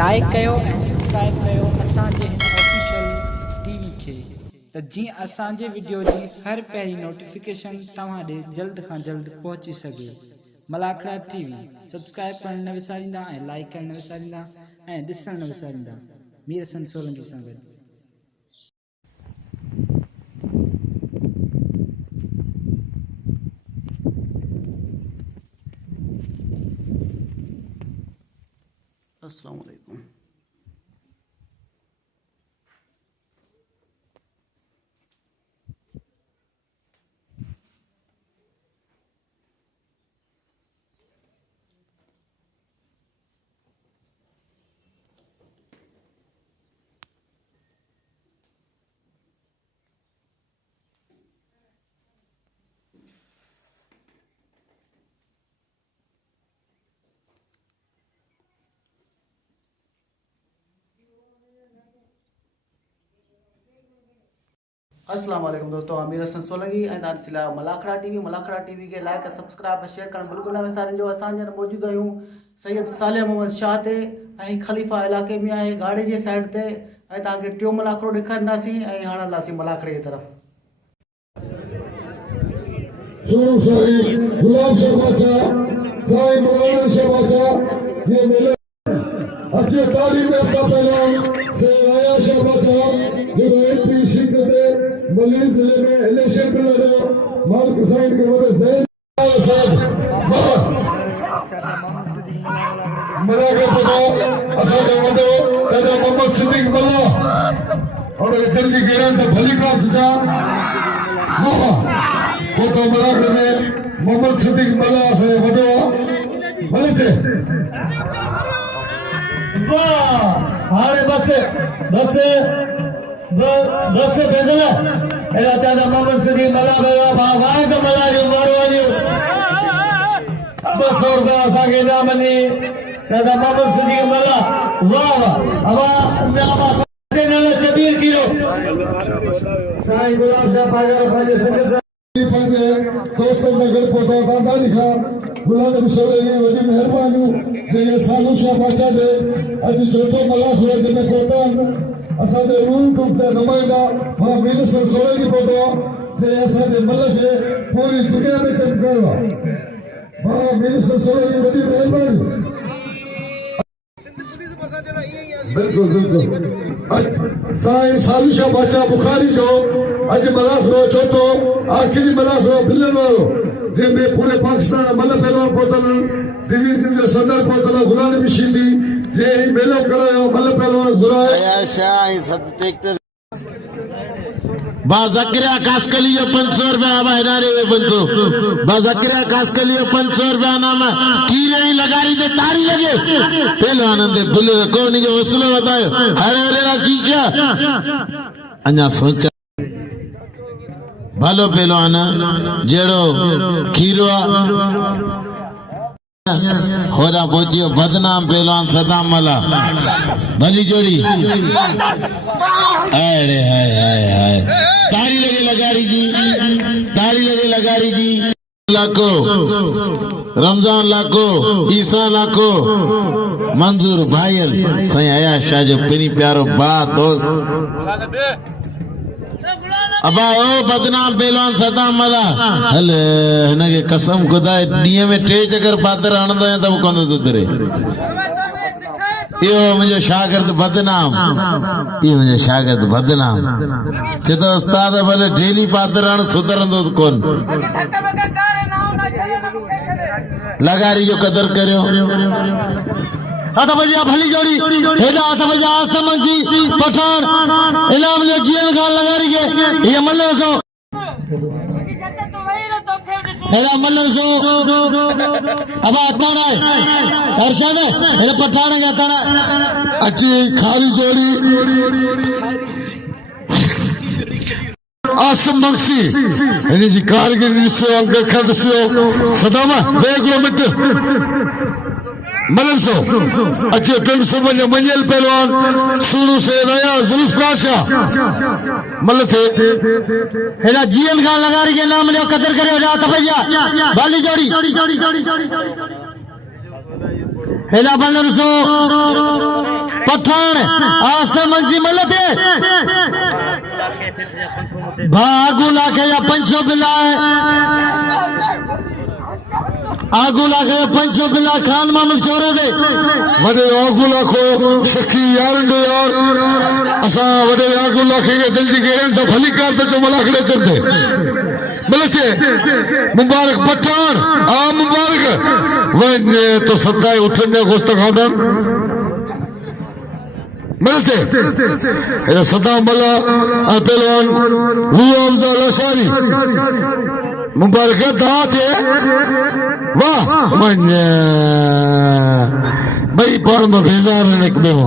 Like कयो ऐं subscribe कयो असांजे हिन ऑफिशियल टीवी खे त जीअं असांजे वीडियो जी हर पहिरीं नोटिफिकेशन तव्हां ॾे जल्द खां जल्द पहुची सघे। मलाखड़ा टीवी सब्सक्राइब करण न विसारींदा ऐं लाइक करण न विसारींदा ऐं ॾिसण न विसारींदा। मीर हसन सोलंकी सां गॾु। अस्सलाम वालेकुम। अस्सलाम वालेकुम दोस्तों, मीर हसन सोलंकी ऐं तव्हां ॾिसी रहिया मलाखड़ा टीवी खे लाइक सब्सक्राइब शेयर करणु बिल्कुलु न विसारिजो। असांजे मौजूदु आहियूं सैयद सालिह मोहम्मद शाह ते ऐं ख़लीफ़ा इलाइक़े में आहे गाड़े जे साइड ते ऐं तव्हांखे टियों मलाखड़ो ॾेखारींदासीं ऐं हाणे हलंदासीं मलाखड़े जी तरफ़। अच्छे तारीख में अपना पहला से आया शहबाचा जो एमपी सिंध के मलिक जिले में इलेक्शन कर रहे हो मालिक हुसैन के वजह से मना के पता असल में वो तेरा मोहम्मद सिद्दीक मल्ला और इधर की गिरन से भली का तुझा वो तो मना के में मोहम्मद सिद्दीक मल्ला से वो भले थे हारे बस भेजना एला चाचा मोहम्मद सिद्दीक मला भेजा वाह का मला जो मारवानी 200 रुपया असांखे ना मनी चाचा मोहम्मद सिद्दीक मला वाह वाह अब नामा देने शबीर किलो साईं गुलाब शाह बाजार भाई संगत दोस्तों ने घर पहुंचा दादा लिखा गुलाम सोलेनी वडी मेहरबानी जे सालू शाह बाचा दे अज जोतो मलाखड़ा जे कोटा असा दे रूम टूट दे नुमाइंदा हां मीर हसन सोलेनी फोटो जे असा दे मलक पूरी दुनिया में चमकावा हां मीर हसन सोलेनी वडी मेहरबानी बिल्कुल बिल्कुल साईं सालू शाह बाचा बुखारी जो अज मलाखड़ो चौथो आखिरी मलाखड़ो बिलन वारो जंहिंमें पूरे पाकिस्तान मल पहलवान पहुतल डिवीजन जो सदर पहुतल गुलाम नबी शिंदी जे मेलो करायो मल पहलवान घुराए बाज़किरिया कास्कली जो 500 रुपया बाहर बंदो बाज़किरिया कास्कली जो 500 रुपया नाम कीरे ही लगारी दे तारी लगे पहलवान दे बुले को नहीं के वसूल बतायो हरे हरे राशि क्या अन्या सोचा भलो पहलवान जेड़ो खीरो होरा बोजियो बदनाम पहलवान सदाम मला भली जोड़ी अरे हाय हाय हाय तारी लगे लगारी जी लाखो रमजान लाखो ईसा लाखो मंजूर भाईल साईं आया शाह जो पिनी प्यारो बा दोस्त अबा ओ बदनाम पहलवान सदाम मला हले हिनखे कसम खुदा ॾींहं में 3 चकर पातर हणंदो आहियां त कोन थो तुरे इहो मुंहिंजो शागिर्द बदनाम के तो उस्ताद भले डेली पातर हण सुधरंदो कोन लगारी जो कदर करियो आता बजा भली जोड़ी हेदा आता बजा आसम जी पठान इनाम ले जीवन खान लगारी के ये मल्लो सो हेदा मल्लो सो अब आताना है अरशद हेदा पठान के आताना अच्छी खाली जोड़ी आसम बख्शी इन्हीं जी कारगिरी से अंक खद से सदामा 2 किलोमीटर मलसो अच्छे 300 मंजिल पहलवान सुनु से नया जुल्फकार शाह मल थे हेला जीएल खान लगारी के नाम ले कदर करे हो जाता भैया बाली जोड़ी हेला बंदर सो पठान आसे मंजी मलते भागू लाखे या 500 बिला आगू लाखे 500 बिला खान मामल चोरे दे वडे आगू लाखो सखी यार यार असा वडे आगू लाखे के दिल जी गेरन से भली कार तो मलाखड़े चलते मलते मुबारक पठान आ मुबारक वने तो सदाई उठने गोश्त खाना मिलते ये सदा मला पहलवान वो अफजल अशरी मुबारक दात है वाह मन भाई पर में बेजार ने में हो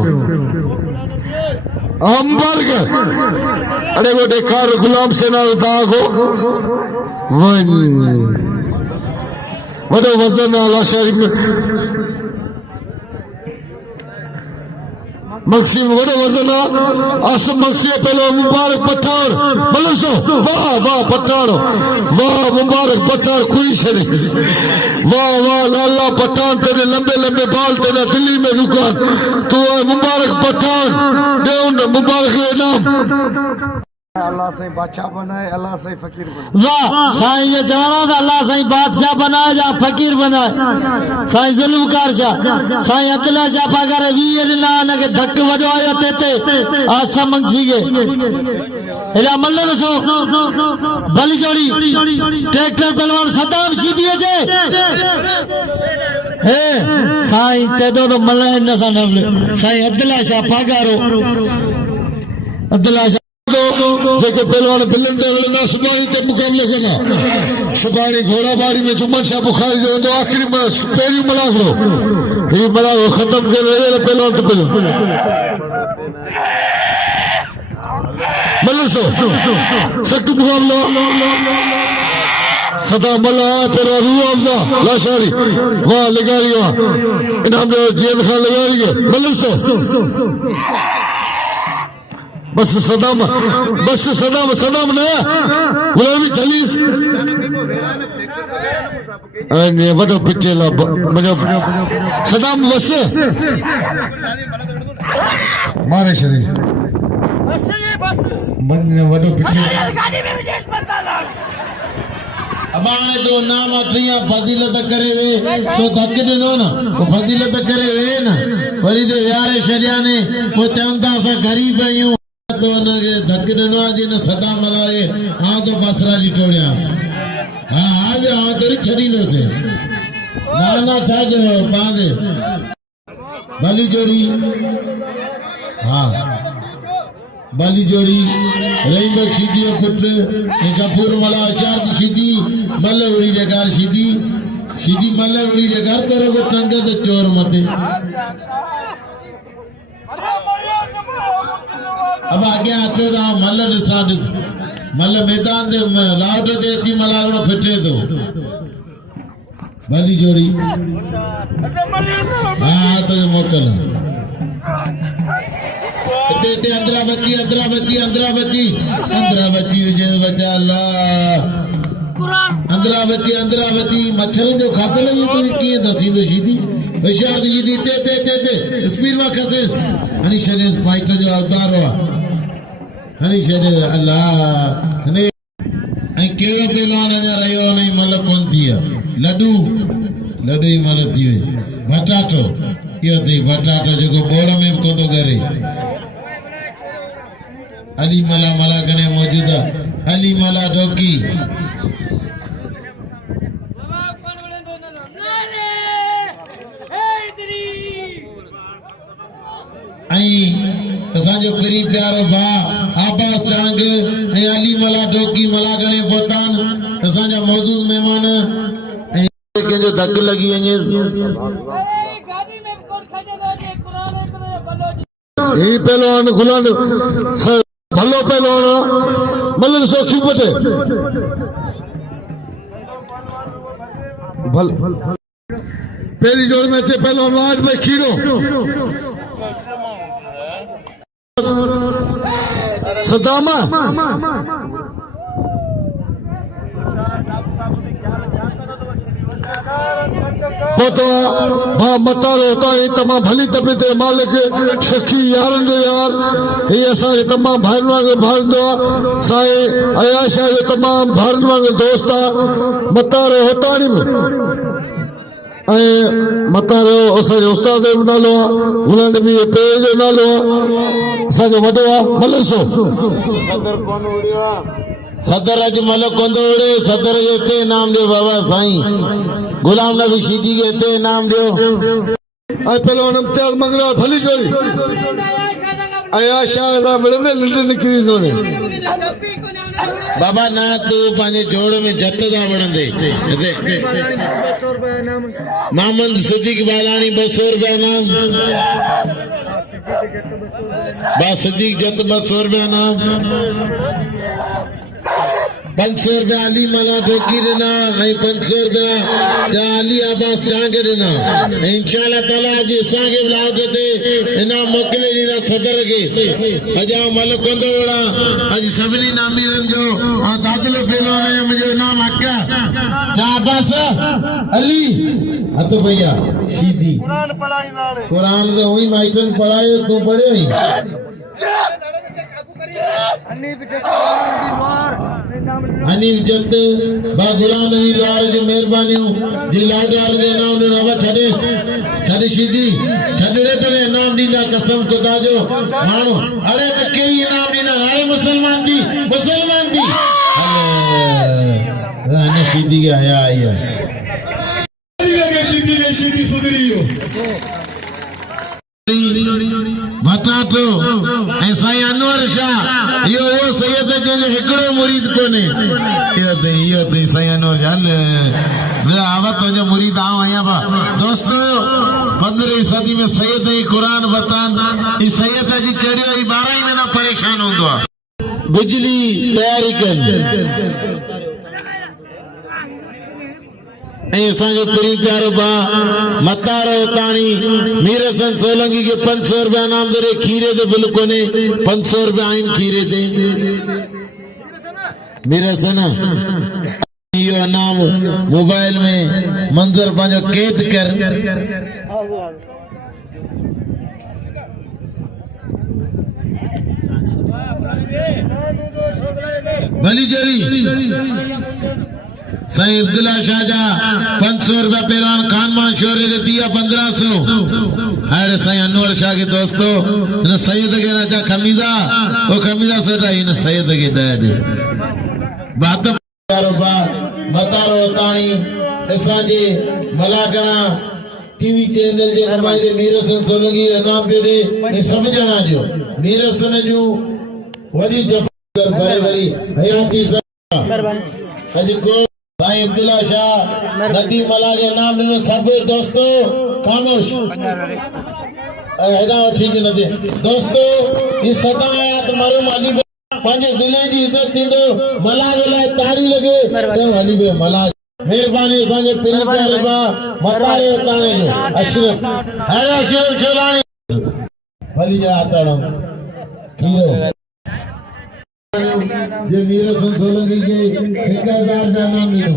मुबारक अरे वो देखार गुलाम सेना दागो वन वडो वजन अशरी मक्सीम वडो वजन आसम मक्सी पहलो मुबारक पठान बलसो वाह वाह पठान वाह मुबारक पठान कोई शरी वाह वाह लाला पठान तेरे लंबे लंबे बाल तेरा दिल्ली में दुकान तो मुबारक पठान दे उन मुबारक इनाम अल्लाह से बादशाह बनाए अल्लाह से फकीर बनाए वाह साईं ये जाना था अल्लाह साईं बादशाह बनाए या फकीर बनाए साईं जुल्मकार जा साईं अकला जा पगार वीर ना न के धक वडो आयो तेते आसा मंगी गे एला मल्ल सो बली जोड़ी ट्रैक्टर पहलवान सदाम सीधीए जे हे साईं चदो तो मल्ल न सा नवले साईं अब्दुल्ला शाह पगारो अब्दुल्ला जेके पहलवान बिलंदे ना सुबानी ते मुकाबले करना सुबानी घोड़ाबाड़ी में जुम्मन शाह बुखारी जो तो आखिरी में पहली मलागो ये मलागो खत्म कर रहे हैं पहलवान तो पहले मलसो सख्त मुकाबला सदा मला तेरा रूह अफजा लाशारी वाह लगारी वाह इनाम दे जेल खान लगारी है मलसो बस सदाम सदाम ना गुलामी खलीस अने वडो पिटेला मजो सदाम बस मारे शरीर बस मन वडो पिटेला गाड़ी में विजेश पड़ता अबाने तो नाम अठिया फजीलत करे वे तो धक दिनो ना वो फजीलत करे वे ना वरी दे यारे शरियाने वो चंदा सा गरीब आयूं तो नगे धक दिनो जी न सदा मलाए हां तो बसरा जी टोड़िया हां आ तो छड़ी दो से ना छाजो पादे बाली जोड़ी हां बाली जोड़ी रही बख्शी दियो पुत्र गफूर मला चार सीधी मल्लवड़ी जगार सीधी मल्लवड़ी जगार करो को टंगे तो चोर मते अब आगे आते दा मल्ल निशान मल्ल मैदान दे लाउट दे ती मलागणो फिटे दो बाली जोड़ी हां तो मोकल ते अंदरा बच्ची विजय बचा अल्लाह अंदरा बच्ची मच्छर जो खाते लगी तो की दसी तो सीधी होशियार दी दी ते स्पीड में खसेस हनी शने फाइटर जो अवतार हुआ हनी शने अल्लाह हने आई केरो पहलवान जा रयो नहीं मतलब कौन थिया लड्डू ही मतलब थी बटाटो यो थी बटाटो जो बोड़ में को तो करे अली मला गणे मौजूदा अली मला डोकी आई असांजो करी प्यारो भा आबास चांग ऐं अली मला डोकी मला गणे बोतान असांजा मौजूद मेहमान ऐं कंहिंजो धक लगी वञे ही पहलवान गुलाम भलो पहलवान मलन सोखी बटे भल पहली जोर में चे पहलवान आज में खीरो सदामा पतो भा मतारो ताई तमाम भली तबियत मालिक सखी यारन जो यार ये असांजे तमाम भाइनि वांगुरु भाईंदो आहे साईं अयाशा जो तमाम भाइनि वांगुरु दोस्त आहे मतारो होताणी मतारो असांजो उस्ताद जो नालो आहे हुननि बि पे जो नालो आहे असांजो वॾो आहे मलसो सदर अज मलक कोंदो उड़े सदर जे ते नाम ॾियो बाबा साईं गुलाम नबी शीदी के ते नाम ॾियो ऐं पहिरियों इम्तियाज़ मंगड़ा भली चोरी अयाशा दा मिलंदे लिंड निकिरी इंदो बाबा ना तू पंहिंजे जोड़ में जत था वणंदे मोहम्मद सिद्दीक बालानी 200 रुपया नाम बा सिद्दीक जत 200 रुपया नाम 500 रुपया अली मला ठोकी ॾिना ऐं 500 रुपया अली आबास चांग ॾिना ऐं इंशाअल्लाह ताला अॼु असांखे ब्लॉग ते इनाम मोकिले ॾींदा सदर खे अॼु मलक कोंदो वड़ा अॼु सभिनी नामीरनि जो ऐं दादलो पहलवान जो मुंहिंजो इनाम हक़ जा आबास अली हथ भैया शीदी कुरान तो हुई माइटन पढ़ायो तू पढ़ियो ही हनीफ जत बा गुलाम नबी लाल जी मेहरबानियों जी लाडवाल जे नाम ने नवा छड़े शीदी छड़े तने नाम दीदा कसम खुदा जो मानो अरे त के इनाम दीदा अरे मुसलमान दी अने शीदी के आया आई शीदी सुधरियो बटाटो ऐं साईं अनवर शाह इहो उहो सैयद जंहिंजो हिकिड़ो मुरीद कोन्हे इहो अथई साईं अनवर शाह हल आवत तुंहिंजो मुरीद आऊं आहियां बा दोस्तो 15वीं सदी में सैयद ई कुरान बतान ई सैयद जी चढ़ियो ई 12 महीना परेशान हूंदो आहे बिजली तयारी कनि ऐं असांजो प्री प्यारो भाउ मतारो ताणी मीर हसन सोलंकी के 500 रुपया नाम दे खीरे ते बिल कोने 500 रुपया आहिनि खीरे ते मीर हसन इहो नाम मोबाइल में मंजर पंहिंजो कैद कर भली जरी साईं अब्दुल्ला शाह जा 500 रुपया पहलवान खानमान शोरे दे दिया 1500 अरे साईं अनवर शाह के दोस्तों इन सैयद के ना जा खमीजा वो खमीजा सटा इन सैयद के दे बात प्यारो बा मतारो ताणी असा जे मलाकणा टीवी चैनल जे नुमाइंदे मीर हसन सोलंकी नाम पे दे सब जना जो मीर हसन जो वरी जब बरी हयाती मेहरबानी अज को साईं अब्दुल्ला शाह नदी मला के नाम में सब दोस्तों खामोश ऐदा ठीक नदी दोस्तों इस सदा आयत मारो माली पंजे जिले जी इज्जत दींदो मला लाए तारी लगे तो वाली बे मला मेहरबानी असांजे पिन प्यारे बा मतारे ताने जो अशरफ है अशरफ शेरानी वाली जा आताड़ो हीरो जे मीर हसन सोलंकी के 1000 रुपया नाम मिलो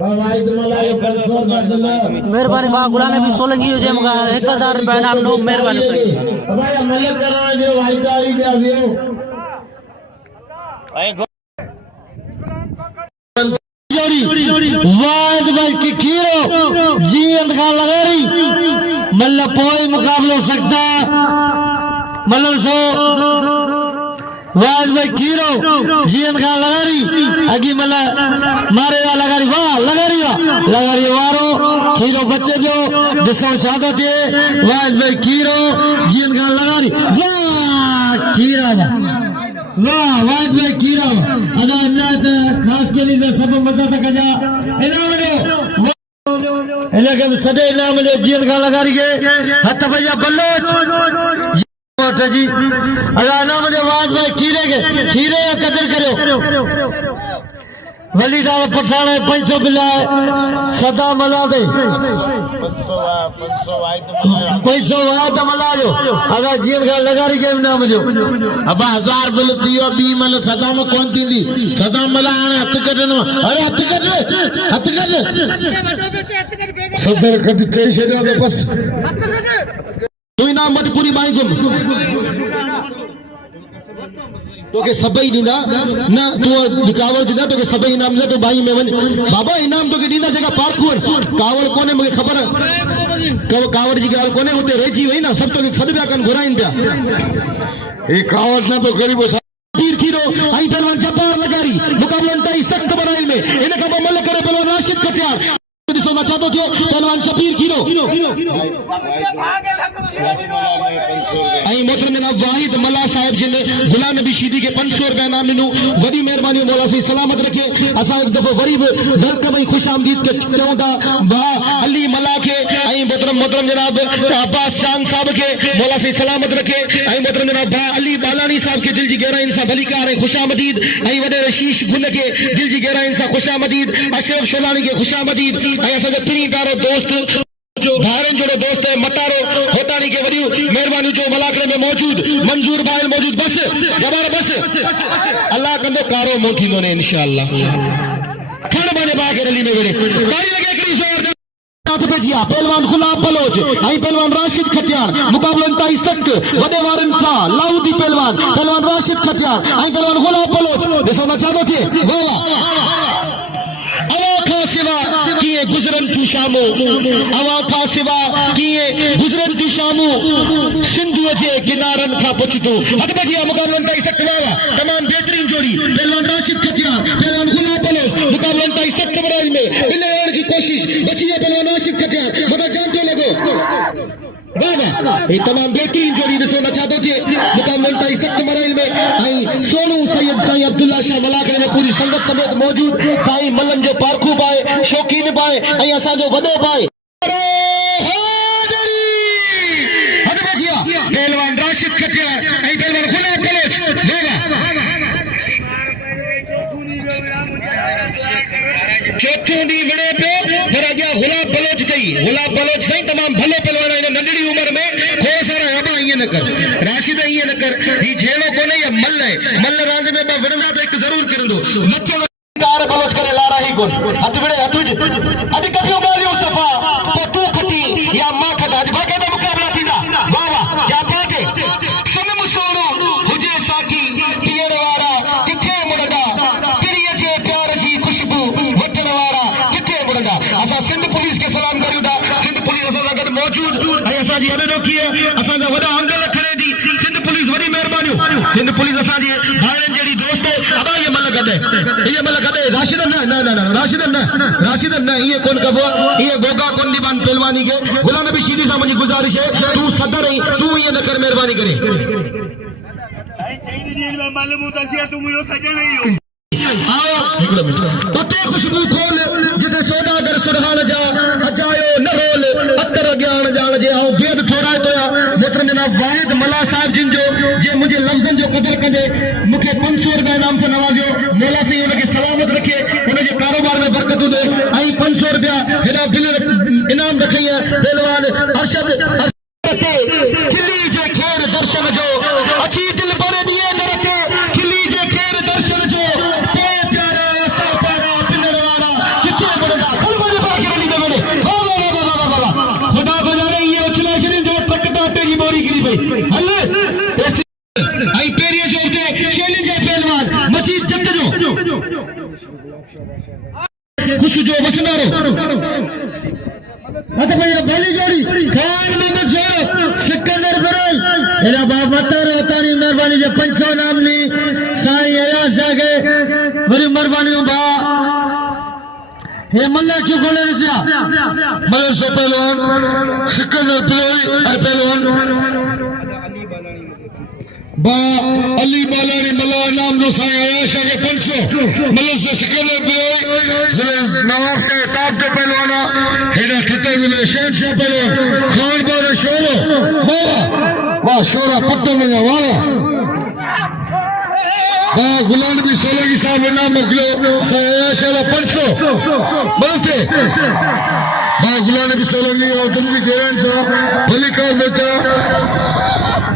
बाबा ईद मला ये 500 रुपया दिला मेहरबानी बा गुलाम नबी सोलंकी जो मगा 1000 रुपया नाम नो मेहरबानी सही भाई मलक करा जो वाइदारी पे आवियो वाद भाई की खीरो जीएन का लगेरी मल्ल कोई मुकाबला सकता मल्ल सो वाद भाई खीरो जीएन का लगारी अगी मला मारे वाला लगारी वाह लगारी वारो खीरो बच्चे जो दिसो चाहतो थे वाद भाई खीरो जीएन का लगारी वाह खीरा वाह वाद भाई खीरो अदा अन्नात खास के लिए सब मदद कजा इनाम दो इनके सदे इनाम दो जीएन का लगारी के हथ भैया बल्लोच जी अदा नाम दे वाद भाई खीरे के खीरे कदर करो वली दाल पठाने 500 बिलाए सदा मला दे 500 आया तो मला जो अगर जीवन का लगा रही के ना मुझे अब 1000 बिल थियो बी मल सदा में कोन थींदी सदा मला हाणे हथ कढनो अरे हथ कढ सदर कट टे छड़िया तो बस तू इनाम मत पूरी बाई गुम तो के सबई दींदा ना तू दिखावल दींदा तो के सबई इनाम ले तो भाई में वन बाबा इनाम तो के दींदा जगह पार्क कावड़ कोने मुझे खबर कब कावड़ जी गाल कोने होते रही वही ना सब तो सब ब्या कन घुराइन पिया ये कावड़ ना तो गरीब पीर खीरो आई पहलवान जब्बार लगारी मुकाबला ताई सख्त बनाई में इने का मल करे पहलवान राशिद कटियार दिसोना चाहतो थियो पहलवान शबीर खीरो आई मोहतरम जनाब वाहिद मल्ला साहब जिन गुलाम नबी शीदी के 500 रुपया नाम मिनु वडी मेहरबानी मौला सी सलामत रखे असा एक दफो वरीब वेलकम आई खुशामदीद के चौंदा बा अली मल्ला के आई मोहतरम जनाब अब्बास शान साहब के मौला सी सलामत रखे आई मोहतरम जनाब बा अली बालानी साहब के दिल जी गहराइन सा भलीकार है खुशामदीद आई वडे रशीश गुल के दिल जी गहराइन सा खुशामदीद अशरफ शोलानी के खुशामदीद आई असा जो तीन तारो दोस्त जो धारन जोड़ो दोस्त है मतारो होतानी के वरी मेहरबानी जो मलाकड़े में मौजूद मंजूर भाई मौजूद बस जबार बस अल्लाह कंदो कारो मोथी ने इंशाअल्लाह खड़ बने बागे रली में गड़े ताई लगे करी जोर हाथ पे जिया पहलवान गुलाब बलोच आई पहलवान राशिद खटियार मुकाबला ताई सख्त वडे वारन था लाउदी पहलवान राशिद खटियार आई पहलवान गुलाब बलोच देखो ना चाहतो थे वाह अवा खा सिवा किए गुजरन तू शामो अवा खा सिवा किए गुजरन तू शामो सिंधु जे किनारन खा पुछतो हद बजिया मुकाबला ताई सख्त वावा तमाम बेहतरीन जोड़ी पहलवान राशिद खटियार पहलवान गुलाब बलोच मुकाबला ताई सख्त बराई में बिलेर की कोशिश बचिए पहलवान राशिद खटियार मगर जान जो लगो वाह ये तमाम बेहतरीन जोड़ी दिसोना चाहतो थे मुकाबला ताई सख्त मराइल में आई सोनू सैयद साईं अब्दुल्ला शाह मलाकड़े में पूरी संगत समेत मौजूद साईं मलन जो पारखू पाए शौकीन पाए आई असा जो वडे पाए पहलवान राशिद खटियार आई पहलवान गुलाब बलोच चौथों डी वड़े पे फिर गया गुलाब बलोच सही तमाम भले पहलवान इन नंढड़ी उम्र में को सारा हबा ये न कर राशिद ये न कर ही झेड़ो कोने ये मल्ल है मल्ल रांद में मैं वरंदा तो एक जरूर करंदो मच्चे कार बलोच करे लारा ही कोन हथ विड़े हथ विज अदी कपियो गालियो सफा तो तू खटी या मां खटा आज भागे दा मुकाबला थींदा वाह वाह क्या बात है सुन मुसोड़ो हुजे साकी पियर वारा किथे मुड़दा तिरिय जे प्यार जी खुशबू वठन वारा किथे मुड़दा असा सिंध पुलिस के सलाम करियो सिंध पुलिस असा गद मौजूद ऐ असा जी हद रोकी है असा दा वडा अंगल खड़े दी सिंध पुलिस वडी मेहरबानी सिंध पुलिस असा जी भाईन जेडी दोस्तो अबा ये मल गदे राशिद न ये कौन कबो ये गोगा कौन दीवान पहलवानी के गुलाम नबी शीदी साहब की गुजारिश है तू सदर है तू ये न कर मेहरबानी करे मालूम होता है तुम यो सजे नहीं हो आओ पते खुशबू खोल जिते सौदागर सुरहान जा अजायो न रोल अतर ज्ञान जान जे आओ बेद थोड़ा तो या मोहतरम जनाब वाहिद मल्ला साहब जिन जो जे मुझे लफ्जन जो कदर कंदे मुखे 500 रुपया इनाम से नवाजियो मौला से उनके सलामत रखे उनके कारोबार में बरकत दे आई 500 रुपया हेदा बिल इनाम रखी है पहलवान अरशद खिली जे खेर दर्शन जो अच्छी दिल भरे दिए नरके खिली जे खेर दर्शन जो ते प्यारा सा प्यारा पिंडवारा किथे बड़दा कल बड़े बाकी नहीं बने वाह खुदा को जाने ये उछला शरीर जो टकटा पे की बोरी गिरी भाई हल्ले आई पेरिए जो के चैलेंज है पहलवान मजीद जंग जो खुश जो बसनारो अत भैया भली जोड़ी खान में जोड़ो सिकंदर बरोल एला बाप मतर तारी मेहरबानी जे 500 नामनी साईं अयास जागे बड़ी मेहरबानी बा हे मल्ला क्यों खोले रसिया मल्ला सो पहलवान सिकंदर पहलवान बा अली बालानी मल्ला नाम जो साईं अयास जागे 500 मल्ला से सिकंदर पहलवान नवाब से ताब के पहलवाना हेडा ठते मिले शहनशाह पहलवान खान बारे शोरो वाह वाह शोरा पत्तों में वाला गुलाम नबी सोलंकी साहब इनाम मोकिलियो शाला 500 बलते गुलाम नबी सोलंकी और तुमजी गेरन सा भली कर बेटा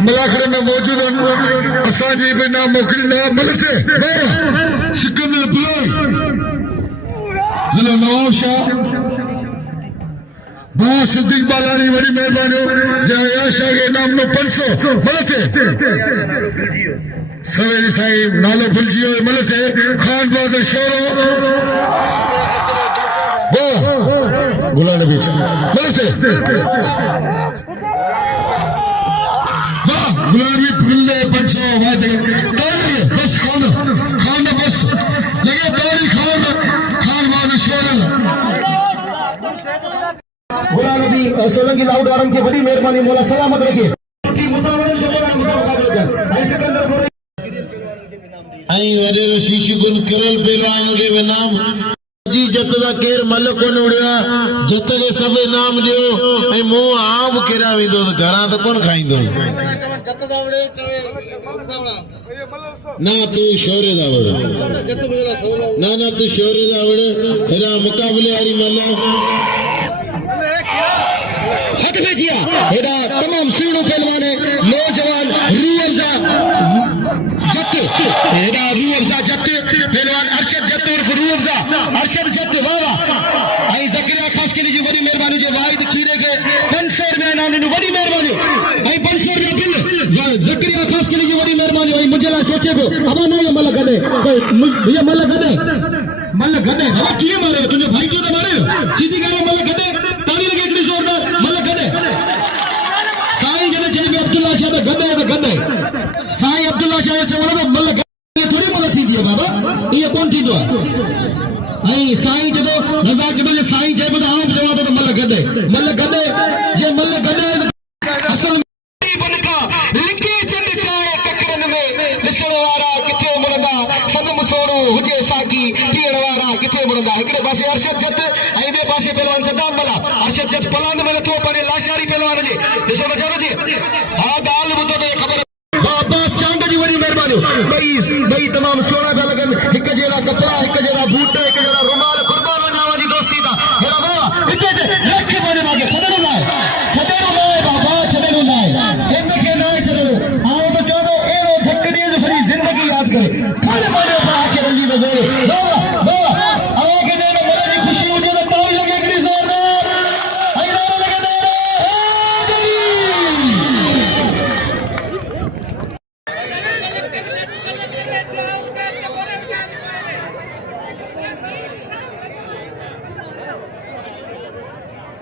मलाखड़े में मौजूद असांजी भी नाम मोकिलिंदा बलते सिकंदर बुलाई जिला नवाब शाह बहुत सिद्दीक बालानी बड़ी मेहरबानी जय शाह के नाम में 500 बलते सवेरी साईं नालो फुलजियो मलते खान बाद शोरो गुलाम नबी मलते गुलाम नबी फुलदे 500 वादे बस खान बस लगे तोरी खान बाद शोरो गुलाम नबी सोलंकी लाउड आरम की बड़ी मेहरबानी मौला सलामत रखे आई वडेरो शीशी गुल करल पहलवान के नाम जी जत दा केर मल कोन उड़िया जत के सब नाम दियो ऐ मु आब केरा विदो घरा तो कोन खाइंदो ना तू शोरे दा वड़ ना तू शोरे दा वड़ हेरा मुकाबले वाली मल्ला हक में किया हेरा तमाम सीणू पहलवान नौजवान रूअफ़ज़ा जत्ते हेरा रूअफ़ज़ा जत्ते पहलवान अरशद जत्ते उर्फ रूअफ़ज़ा अरशद जत्ते वाह आई ज़करिया खास के लिए बड़ी मेहरबानी जे वाहिद खीरे के 500 रुपया इनाम ॾिनो बड़ी मेहरबानी आई 500 रुपया बिल ज़करिया खास के लिए बड़ी मेहरबानी आई मुझे ला सोचे को अब ना ये मल गदे ये मल गदे अब किए मारे तुझे भाई क्यों ना मारे सीधी गाल मल गदे ताली लगे इतनी जोरदार मल गदे साईं जने जय में अब्दुल्ला शाह गदे साईं अब्दुल्ला शाह चवण तो मल गदे थोड़ी मल थी दियो बाबा ये कौन थी दो आई साईं जदो रजा के बजे साईं जय में आम चवण तो मल गदे जे मल गदे असल बनका लिखे चंद चाहे टकरन में दिसण वारा किथे मुड़दा सदम सोरो हुजे साकी तीण वारा किथे मुड़दा एकड़े पासे अरशद जत आई बे पासे पहलवान सदाम मला अरशद जत पलांद में थो पने लाशारी पहलवान जे दिसो बचारो जी हां गाल बुतो तो खबर बाबा चांद जी बड़ी मेहरबानी भाई तमाम सोना दा लगन एक जेरा कतरा एक जेरा बूट एक जेरा रुमाल कुर्बान जावा जी दोस्ती दा हेरा बाबा इते लख माने मागे छडनो ना बाबा छडनो ना इनके ना छडनो आओ तो चोदो एरो धक दिए जो सारी जिंदगी याद करे खाने माने पा के रंजी बजोरे बाबा आओ के ने मरे की खुशी मुझे तो ताली लगे इतनी जोरदार आई नारा लगे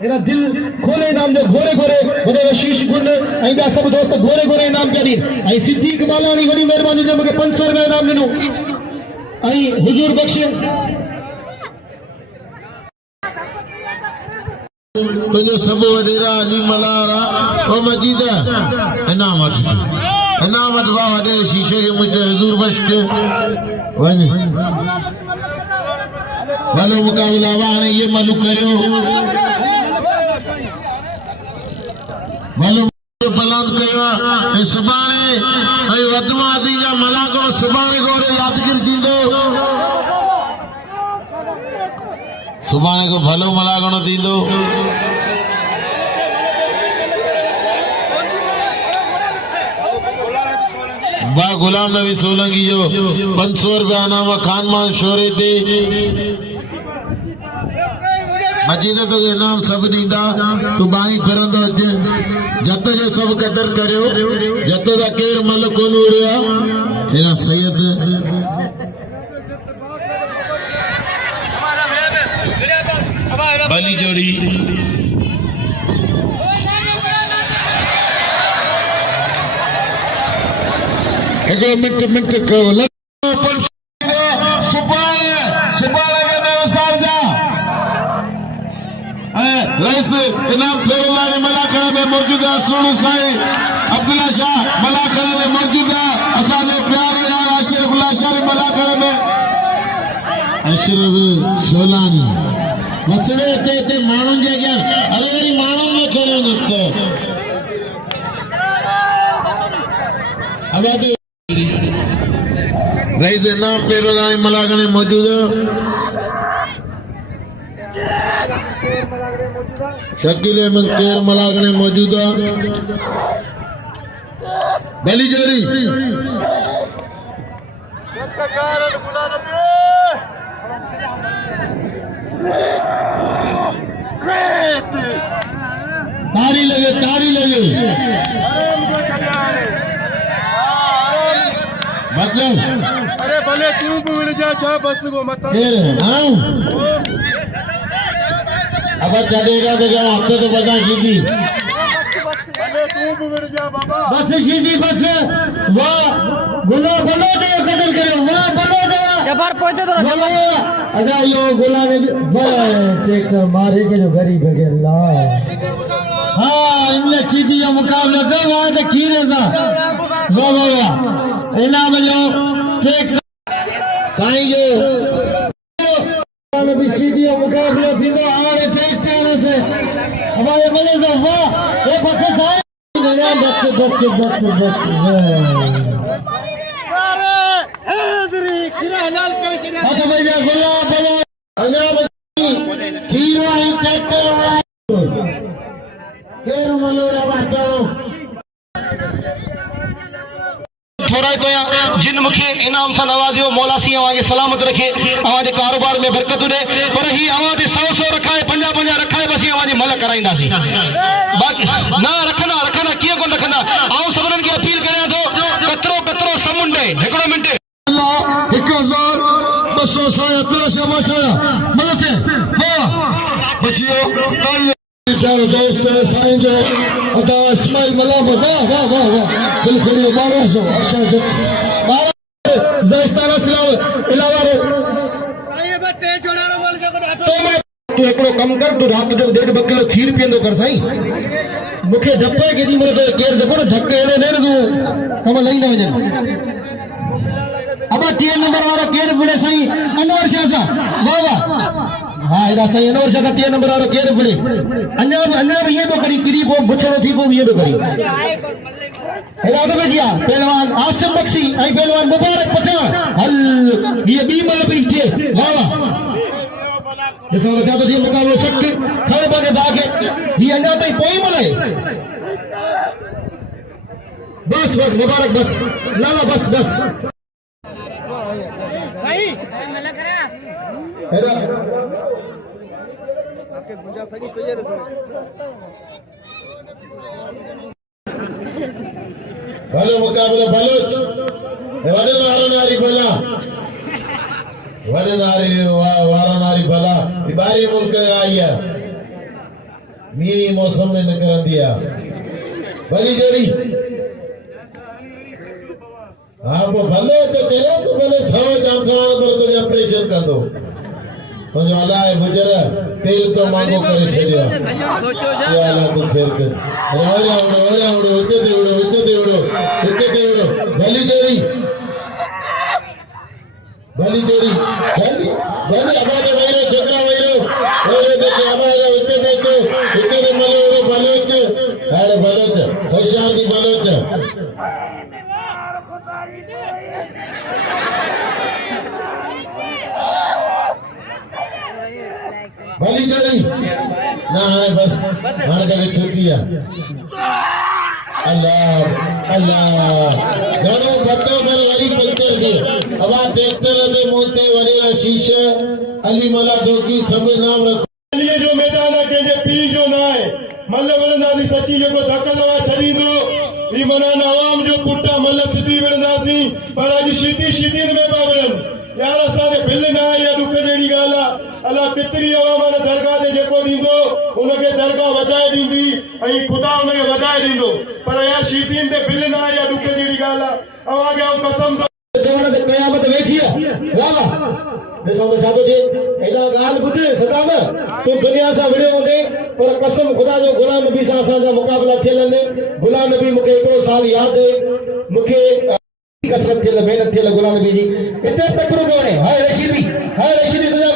मेरा दिल खोले इनाम जो घोरे घोरे शीश गुंड आइंदा सब दोस्त घोरे इनाम क्या दी आई सिद्दीक बालानी बड़ी मेहरबानी जो मुझे 500 रुपया इनाम दिनो आई हुजूर बख्शे तुझे सब वडेरा अली मलारा ओ मजीदा इनाम वाह वडे शीशे के मुझे हुजूर बख्श के वने वालो मुकाबला वाने ये मालूम करो मालूम बलाद कयो सुभाणे ऐं वधमा दीजा मलाको सुभाणे गोरे यादगिर दींदो सुभाणे को भलो मलागणो दींदो बा गुलाम नबी सोलंकी जो 500 रुपया इनाम खानमान शोरे ते मजीद तो इनाम सब नींदा तू बाई फिरंदो जत जो सब कदर करियो जत दा केर मल कोन उड़िया हेरा सैयद बाली जोड़ी एगो मिनट को रईस इनाम फेरवानी मलाखड़ा में मौजूद है सोनू साईं अब्दुल्ला शाह मलाखड़ा में मौजूद है असाने प्यारे यार अशरफुल्लाह शाह मलाखड़ा में अशरफ शोलानी मसले ते मानून जे क्या अरे मेरी मानून में करो नतो अब रईस इनाम पे रोजानी मलागणे मौजूद शकील अहमद केर मलागणे मौजूद बली जोरी तारी लगे मतलब अरे भले तू भी मिल जा जा बस को मत हाँ अब चलेगा देखा हफ्ते तो बता सीधी भले तू भी मिल जा बाबा बस सीधी बस वाह गुला बोलो दे कदर करे वाह बोलो दे जबर पहुंचे तो अगर यो गुला ने देख मारे के जो गरीब है अल्लाह हाँ इनमें सीधी का मुकाबला तो वहाँ तक खीरे सा वाह वाह वाह इनाम जो टेक साईं जो भी सीधी का मुकाबला थी तो आने टेक टाने से हमारे बने से वाह ये बच्चे साईं बस अच्छा भैया गुला बोलो इनाम खीरा ही ट्रैक्टर वाला केर मलोरा बाटो थोड़ा तो जिन मुखे इनाम से नवाजियो मौला सी आवाजे सलामत रखे आवाजे कारोबार में बरकत दे पर ही आवाजे 100 रखाए 50 रखाए बस आवाजे मल कराइंदा सी बाकी ना रखना किए को रखना आऊं सबरन की अपील करे तो कतरो समुंडे एकड़ो मिनट 1200 माशाल्लाह मलते वाह बचियो दोस्त साईं जो अदा इस्माइल मलाम वाह वाह वाह वाह बिल्कुल 1200 अच्छा जो 12 जस्ताना सलाम इलावा रे ये बटे जोड़ारो मल जा को तो मैं तू एकड़ो कम कर तू रात जो 1.5 किलो खीर पियंदो कर साईं मुखे धप्पे के दी मोर तो केर देखो ना धक्के एने ने तू कम लई न वजन अब 3 नंबर वाला केर बुले साईं अनवर शाह सा वाह वाह हाँ इधर सही है ना और जगह 3 नंबर वाला केर बुले अन्य भी ये तो करी किरी वो बुचड़ो थी वो भी ये तो करी इधर तो भैया पहलवान आसिम बख्शी आई पहलवान मुबारक पठान हल ये भी मतलब भी थे वाह वाह जैसा होना चाहते थे मुकाबले सकते खड़े बने भागे ये अन्य तो कोई मले बस मुबारक बस लाला बस सही मला करा भलो मुकाबला बलोच वारनारी भला बारी मुल्क आई है मी मौसम में निकल दिया भली जोड़ी हाँ वो भले तो चले तो भले 100 जाम खान पर तो ऑपरेशन कर दो तो जो अल्लाह है गुजर तेल तो मांगो करे छड़िया या अल्लाह तू खेर कर ओरे उड़ो उते देवड़ो भली जोड़ी भली आवाज वैरो झगड़ा वैरो देखे आवाज उते देखो उते दे मलो बलोच अरे बलोच होशियार दी बलोच भली जोड़ी ना बस मार के छुट्टी है अल्लाह घणो घटो मल वरी पंचर दे अब ट्रैक्टर दे मोते वरी शीशा अली मला दोकी सब नाम रख ये जो मैदान है के पी जो ना है मल्ल वरंदासी सच्ची जो को धक्का छड़ींदो ई मनाना आवाम जो पुट्टा मल्ल सिटी वरंदासी पर आज शीती में पावरन यार असां बिल ना या दुख जेड़ी गाला अल्लाह केतरी आवाम ने दरगाह दे जेको दींदो उनके दरगाह वधाए दींदी ऐं खुदा उनके वधाए दींदो पर यार शीतीन ते बिल ना या दुख जेड़ी गाला अवां के कसम चवण ते क़यामत वेठी है वाला ॾिसो त छा थो थिए एॾा ॻाल्हि ॿुध सदाम तूं दुनिया सां विड़ियो हूंदे पर कसम ख़ुदा जो गुलाम नबी सां असांजा मुक़ाबला थियल आहिनि गुलाम नबी मूंखे हिकिड़ो साल यादि मूंखे कसरत थियल महिनत थियल गुलाम नबी जी हिते तकड़ो कोन्हे हाय रशीदी तुंहिंजा